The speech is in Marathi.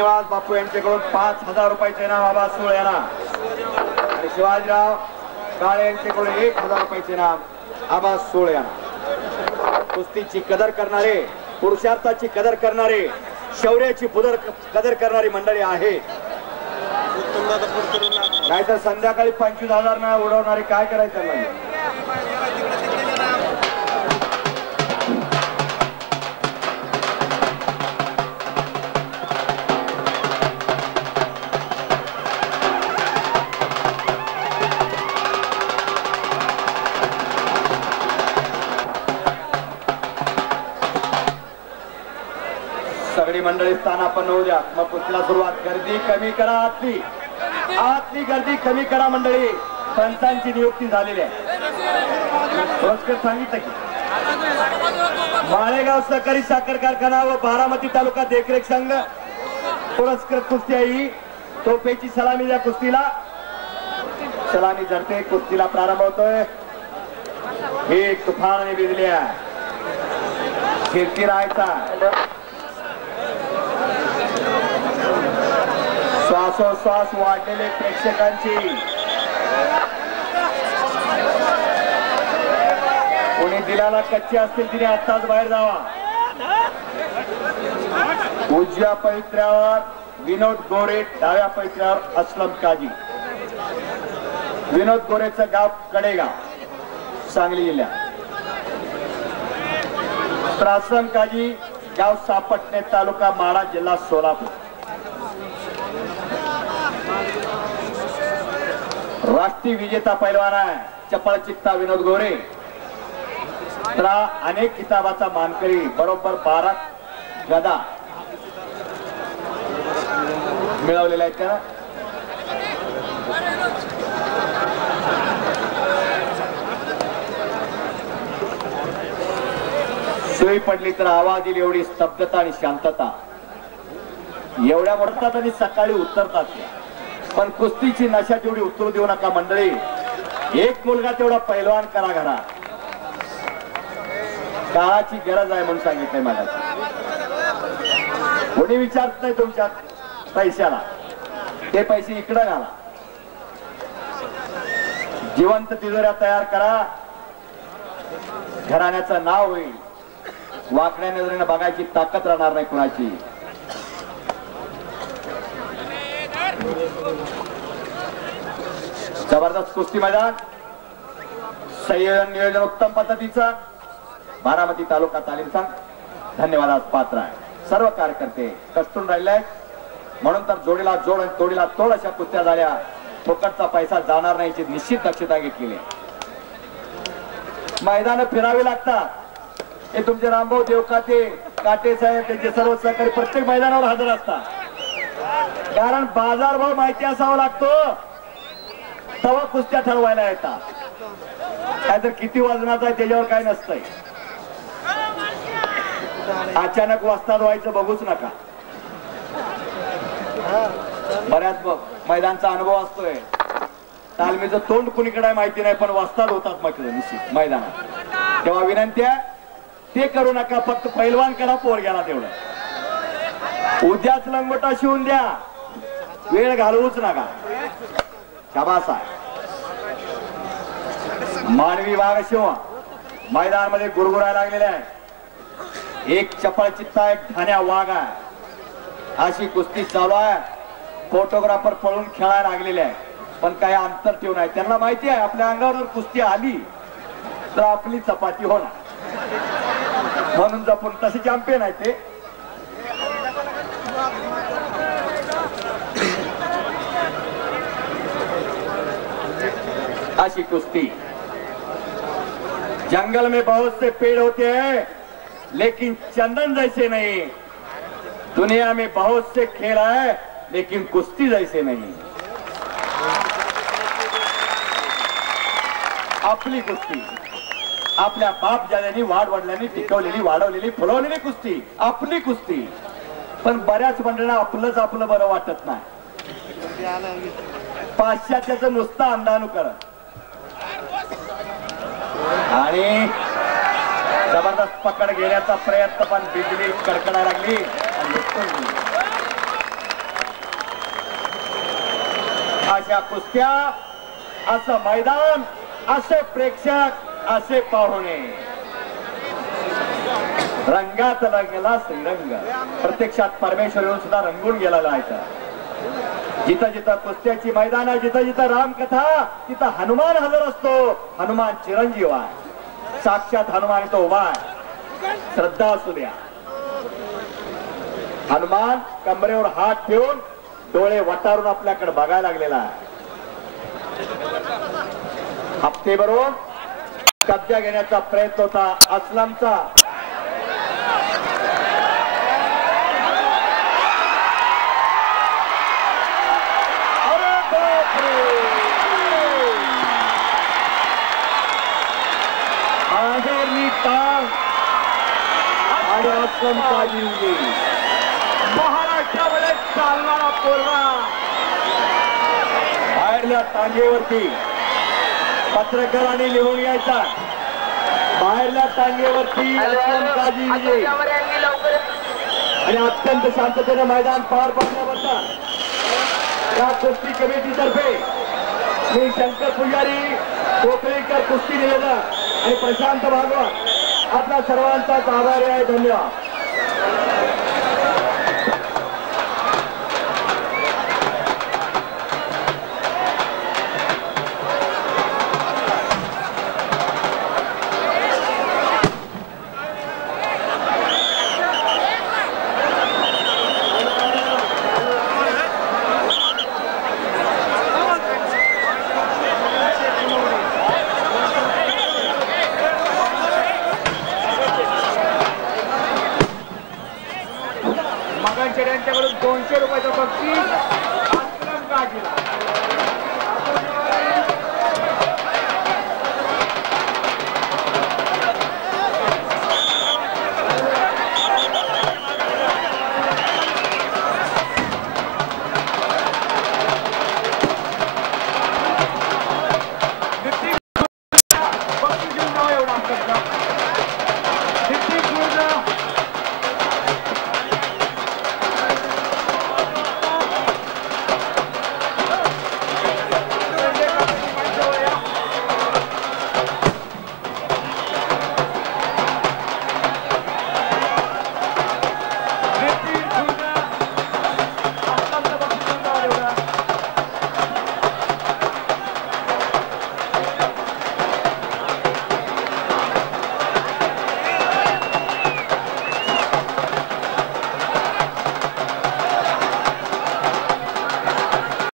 श्रीनिवास बापू यांच्याकडून 5000 रुपयाचे इनाम आबास सोळ यांना आणि शिवाजीराव काळे यांच्याकडून 1000 रुपयाचे इनाम आबास सोळ यांना. कुस्तीची कदर करणारे, पुरुषार्थाची कदर करणारे, शौर्याची कदर करणारी मंडळी आहे. नाहीतर संध्याकाळी 25,000 ना उडवणारे काय करायचं नाही. सगळी मंडळी स्थानापन्न होऊ द्या. मग कुस्तीला सुरुवात. गर्दी कमी करा. आतली गर्दी कमी करा मंडळी. पंचांची नियुक्ती झालेली आहे. पुरस्कार सांगितलं की माळेगाव सहकारी साखर कारखाना व बारामती तालुका देखरेख संघ पुरस्कृत कुस्ती आहे. तोफेची सलामी द्या कुस्तीला. सलामी झडते. कुस्तीला प्रारंभ होतोय. हे तुफान भिजल्या कीर्ती राहायचा. श्वासोश्वास वाढलेले प्रेक्षकांची. कोणी दिलाला कच्चे असतील तिने आत्ताच बाहेर जावा. उजव्या पवित्र्यावर विनोद गोरे, डाव्या पवित्र्यावर अस्लम काजी. विनोद गोरेचं गाव कडेगाव सांगली जिल्ह्यात. अस्लम काजी गाव सापटणे तालुका माढा जिल्हा सोलापूर. राष्ट्रीय विजेता पैलवान आहे चपळ चित्ता विनोद गोरे. तर अनेक किताबाचा मानकरी. बरोबर 12 गदा मिळवलेल्या आहेत त्या. सुई पडली तर आवाज येईल एवढी स्तब्धता आणि शांतता. एवढ्या मोडतात आणि सकाळी उतरतात त्या. पण कुस्तीची नशा तेवढी उतरू देऊ नका मंडळी. एक मुलगा तेवढा पैलवान करा घरात. काळाची गरज आहे म्हणून सांगितलंय मला. कोणी विचारत नाही तुमच्या पैशाला. ते पैसे इकडे घाला. जिवंत तिजोऱ्या तयार करा. घराण्याचं नाव होईल. वाकड्या नजरेनं बघायची ताकद राहणार नाही कुणाची. जबरदस्त कुस्ती मैदान. संयोजन नियोजन उत्तम पद्धतीचं. बारामती तालुका तालीम संघ धन्यवादास पात्र आहे. सर्व कार्यकर्ते कष्टून राहिले म्हणून तर जोडीला जोड आणि तोडीला तोड अशा कुस्त्या झाल्या. फुकटचा पैसा जाणार नाही याची निश्चित दक्षता घेतलेली. मैदान फिरावी लागतात. हे तुमचे रामभाऊ देवकाते, काटे साहेब, त्यांचे सर्व सहकारी प्रत्येक मैदानावर हजर असतात. कारण बाजारभाव माहिती असावा लागतो तेव्हा कुस्त्या ठरवायला येतात. काय तर किती वजनाचा आहे त्याच्यावर काय नसतंय. अचानक वस्ताद व्हायचं बघूच नका. बऱ्याच मैदानचा अनुभव असतोय. तालमीचं तोंड कुणीकडे माहिती नाही पण वस्ताद होतात मग निश्चित मैदानात. तेव्हा विनंती आहे ते करू नका. फक्त पैलवान करा पोरग्याला तेवढं. उद्याच लंगोटा शिवून द्या. वेळ घालवूच नका. शाबास आहे. मानवी वाघ शिव मैदानामध्ये गुरगुरायला लागलेले आहे. एक चपळ चित्ता, एक ठाण्या वाघ आहे. अशी कुस्ती चालू आहे. फोटोग्राफर पळून खेळायला लागलेले आहे. पण काही अंतर ठेवून आहे. त्यांना माहिती आहे आपल्या अंगावर कुस्ती आली तर आपली चपाती होणार. म्हणून जपून तसे चॅम्पियन आहे ते. अशी कुस्ती. जंगल में बहुत से पेड़ होते हैं लेकिन चंदन जैसे नहीं. दुनिया में बहुत से खेल है लेकिन कुस्ती जैसे नहीं. आपली कुस्ती. आपल्या बाप जाण्यानी वाढवडल्यानी टिकवलेली, वाढवलेली, फुलवलेली कुस्ती. आपली कुस्ती. पण बऱ्याच मंडळांना आपलंच आपलं बरं वाटत नाही. पाश्चात्याचं नुसतं अंधानुकरण. आणि जबरदस्त पकड घेण्याचा प्रयत्न पण बिजली कडकडायला लागली. अशा कुस्त्या, असं मैदान, असे प्रेक्षक, असे पाहुणे, रंगात रंगला श्रीरंग. प्रत्यक्षात परमेश्वर येऊन सुद्धा रंगून गेलेला आहे. जिथं जिथं कुस्त्याची मैदान आहे, जिथं जिथं रामकथा, तिथं हनुमान हजर असतो. हनुमान चिरंजीव आहे, साक्षात हनुमान तो उभा आहे. श्रद्धा असू द्या. हनुमान कमरेवर हात ठेवून डोळे वटारून आपल्याकडे बघायला लागलेला आहे. हप्ते भरून कब्जा घेण्याचा प्रयत्न होता अस्लमचा. आणि अस्लमचा जिंकली. महाराष्ट्रामध्ये चालणारा पोरगा बाहेरल्या टांगेवरती पत्रकारांनी लिहून यायचा. बाहेरल्या टांगेवरती अस्लमकाजी विजयी. आणि अत्यंत शांततेने मैदान पार पाडण्याबद्दल या कुस्ती कमिटीतर्फे मी शंकर पुजारी, कोकळीकर कुस्ती निवेदक आणि प्रशांत भागवत आपल्या सर्वांचाच आभारी आहे. धन्यवाद. त्यांच्याकडून 200 रुपयाचं बक्षीस